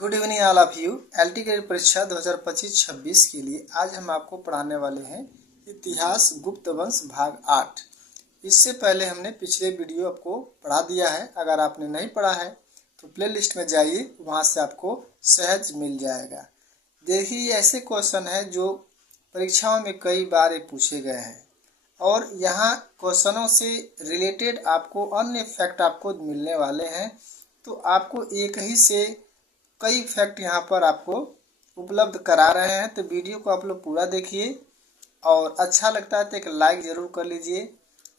Good evening all of you. LT grade परीक्षा 2025-26 के लिए आज हम आपको पढ़ाने वाले हैं इतिहास गुप्त वंश भाग 8। इससे पहले हमने पिछले वीडियो आपको पढ़ा दिया है। अगर आपने नहीं पढ़ा है तो प्ले लिस्ट में जाइए, वहाँ से आपको सहज मिल जाएगा। देखिए, ये ऐसे क्वेश्चन है जो परीक्षाओं में कई बार पूछे गए हैं और यहाँ क्वेश्चनों से रिलेटेड आपको अन्य फैक्ट आपको मिलने वाले हैं। तो आपको एक ही से कई फैक्ट यहाँ पर आपको उपलब्ध करा रहे हैं। तो वीडियो को आप लोग पूरा देखिए और अच्छा लगता है तो एक लाइक ज़रूर कर लीजिए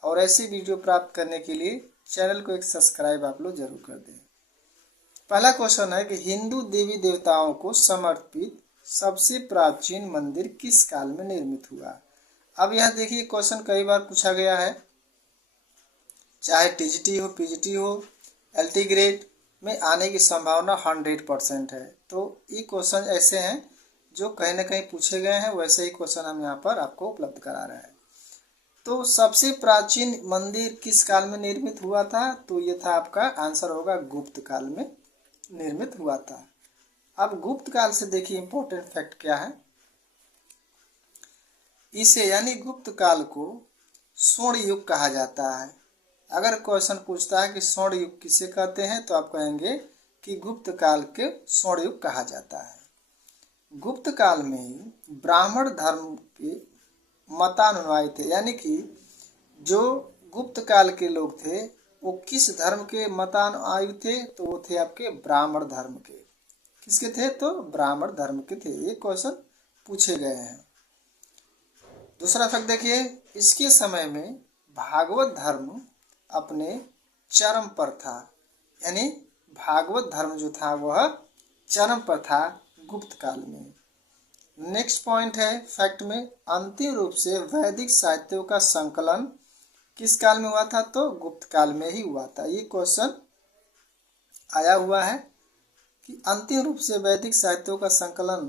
और ऐसे वीडियो प्राप्त करने के लिए चैनल को एक सब्सक्राइब आप लोग जरूर कर दें। पहला क्वेश्चन है कि हिंदू देवी देवताओं को समर्पित सबसे प्राचीन मंदिर किस काल में निर्मित हुआ। अब यह देखिए, क्वेश्चन कई बार पूछा गया है, चाहे टीजीटी हो, पीजीटी हो, एलटी ग्रेड में आने की संभावना 100% है। तो ये क्वेश्चन ऐसे हैं जो कहीं ना कहीं पूछे गए हैं, वैसे ही क्वेश्चन हम यहाँ पर आपको उपलब्ध करा रहे हैं। तो सबसे प्राचीन मंदिर किस काल में निर्मित हुआ था, तो ये था आपका आंसर होगा गुप्त काल में निर्मित हुआ था। अब गुप्त काल से देखिए इंपॉर्टेंट फैक्ट क्या है। इसे यानी गुप्त काल को स्वर्ण युग कहा जाता है। अगर क्वेश्चन पूछता है कि स्वर्ण युग किसे कहते हैं तो आप कहेंगे कि गुप्त काल के स्वर्ण युग कहा जाता है। गुप्त काल में ही ब्राह्मण धर्म के मतानुयायी थे, यानी कि जो गुप्त काल के लोग थे वो किस धर्म के मतानुयायी थे, तो वो थे आपके ब्राह्मण धर्म के। किसके थे, तो ब्राह्मण धर्म के थे। ये क्वेश्चन पूछे गए हैं। दूसरा फैक्ट देखिए, इसके समय में भागवत धर्म अपने चरम पर था, यानी भागवत धर्म जो था वह चरम पर था गुप्त काल में। नेक्स्ट पॉइंट है फैक्ट में, अंतिम रूप से वैदिक साहित्यों का संकलन किस काल में हुआ था, तो गुप्त काल में ही हुआ था। ये क्वेश्चन आया हुआ है कि अंतिम रूप से वैदिक साहित्यों का संकलन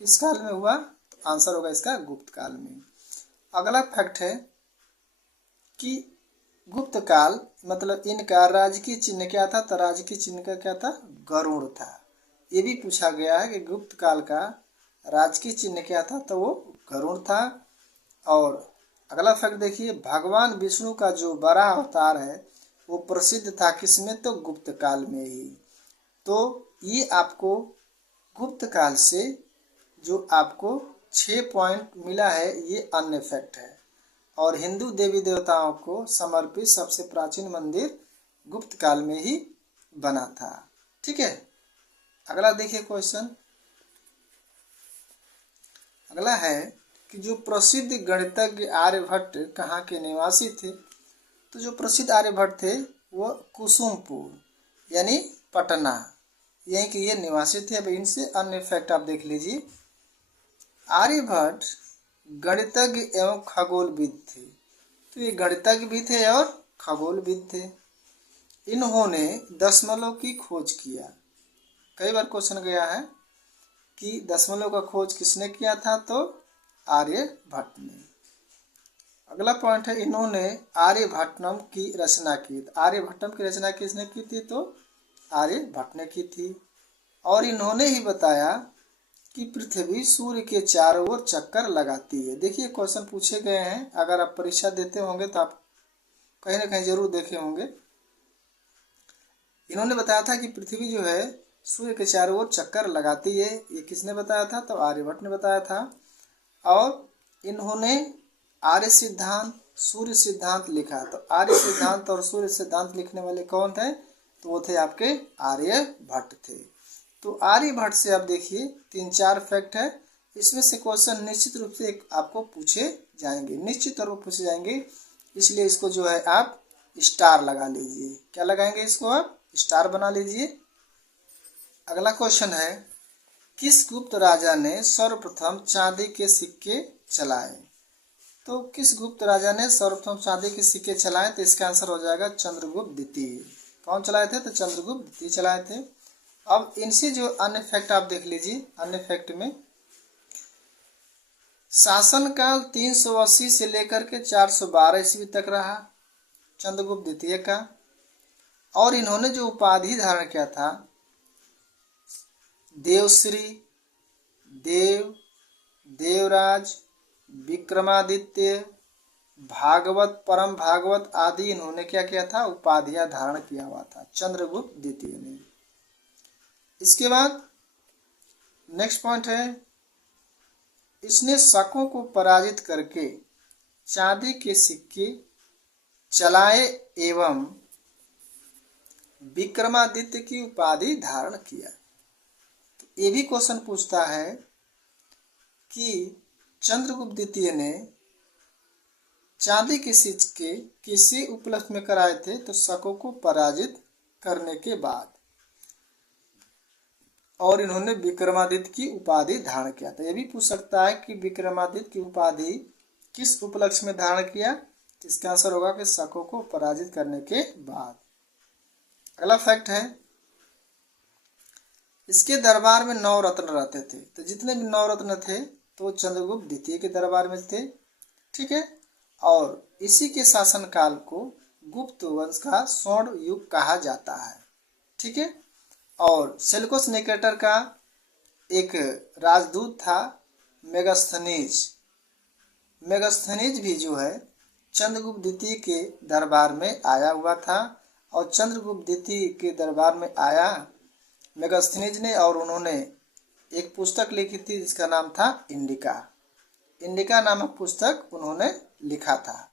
किस काल में हुआ, तो आंसर होगा इसका गुप्त काल में। अगला फैक्ट है कि गुप्त काल मतलब इनका राजकीय चिन्ह क्या था, तो राजकीय चिन्ह का क्या था, गरुड़ था। ये भी पूछा गया है कि गुप्त काल का राजकीय चिन्ह क्या था, तो वो गरुड़ था। और अगला फैक्ट देखिए, भगवान विष्णु का जो बड़ा अवतार है वो प्रसिद्ध था किसमें, तो गुप्त काल में ही। तो ये आपको गुप्त काल से जो आपको 6 पॉइंट मिला है ये अन्य फैक्ट है। और हिंदू देवी देवताओं को समर्पित सबसे प्राचीन मंदिर गुप्त काल में ही बना था। ठीक है, अगला देखिए क्वेश्चन। अगला है कि जो प्रसिद्ध गणितज्ञ आर्यभट्ट कहाँ के निवासी थे, तो जो प्रसिद्ध आर्यभट्ट थे वो कुसुमपुर यानी पटना, यहीं के ये निवासी थे। अब इनसे अन्य फैक्ट आप देख लीजिए। आर्यभट्ट गणितज्ञ एवं खगोलविद थे, तो ये गणितज्ञ भी थे और खगोलविद थे। इन्होंने दशमलव की खोज किया। कई बार क्वेश्चन गया है कि दशमलव का खोज किसने किया था, तो आर्यभट्ट ने। अगला पॉइंट है, इन्होंने आर्यभट्टम की रचना की। आर्यभट्टम की रचना किसने की थी, तो आर्यभट्ट ने की थी। और इन्होंने ही बताया कि पृथ्वी सूर्य के चारों ओर चक्कर लगाती है। देखिए क्वेश्चन पूछे गए हैं, अगर आप परीक्षा देते होंगे तो आप कहीं ना कहीं जरूर देखे होंगे। इन्होंने बताया था कि पृथ्वी जो है सूर्य के चारों ओर चक्कर लगाती है। ये किसने बताया था, तो आर्यभट्ट ने बताया था। और इन्होंने आर्य सिद्धांत, सूर्य सिद्धांत लिखा। तो आर्य सिद्धांत और सूर्य सिद्धांत लिखने वाले कौन थे, तो वो थे आपके आर्यभट्ट थे। तो आर्यभट्ट से आप देखिए 3-4 फैक्ट है। इसमें से क्वेश्चन निश्चित रूप से आपको पूछे जाएंगे, निश्चित तौर पर पूछे जाएंगे। इसलिए इसको जो है आप स्टार लगा लीजिए। क्या लगाएंगे, इसको आप स्टार बना लीजिए। अगला क्वेश्चन है, किस गुप्त राजा ने सर्वप्रथम चांदी के सिक्के चलाए। तो किस गुप्त राजा ने सर्वप्रथम चांदी के सिक्के चलाए, तो इसका आंसर हो जाएगा चंद्रगुप्त द्वितीय। कौन चलाए थे, तो चंद्रगुप्त द्वितीय चलाए थे। अब इनसे जो अन्य फैक्ट आप देख लीजिए। अन्य फैक्ट में शासनकाल 380 से लेकर के 412 ईस्वी तक रहा चंद्रगुप्त द्वितीय का। और इन्होंने जो उपाधि धारण किया था देवश्री, देव, देवराज, विक्रमादित्य, भागवत, परम भागवत आदि इन्होंने क्या किया था, उपाधियां धारण किया हुआ था चंद्रगुप्त द्वितीय ने। इसके बाद नेक्स्ट पॉइंट है, इसने शकों को पराजित करके चांदी के सिक्के चलाए एवं विक्रमादित्य की उपाधि धारण किया। तो ये भी क्वेश्चन पूछता है कि चंद्रगुप्त द्वितीय ने चांदी के सिक्के किसी उपलक्ष्य में कराए थे, तो शकों को पराजित करने के बाद, और इन्होंने विक्रमादित्य की उपाधि धारण किया था। यह भी पूछ सकता है कि विक्रमादित्य की उपाधि किस उपलक्ष्य में धारण किया, तो इसका आंसर होगा कि शकों को पराजित करने के बाद। अगला फैक्ट है, इसके दरबार में 9 रत्न रहते थे। तो जितने भी 9 रत्न थे तो चंद्रगुप्त द्वितीय के दरबार में थे, ठीक है। और इसी के शासनकाल को गुप्त वंश का स्वर्ण युग कहा जाता है, ठीक है। और सेल्यूकस निकेटर का एक राजदूत था मेगास्थनीज। मेगास्थनीज भी जो है चंद्रगुप्त द्वितीय के दरबार में आया हुआ था, और चंद्रगुप्त द्वितीय के दरबार में आया मेगास्थनीज ने, और उन्होंने एक पुस्तक लिखी थी जिसका नाम था इंडिका। इंडिका नामक पुस्तक उन्होंने लिखा था।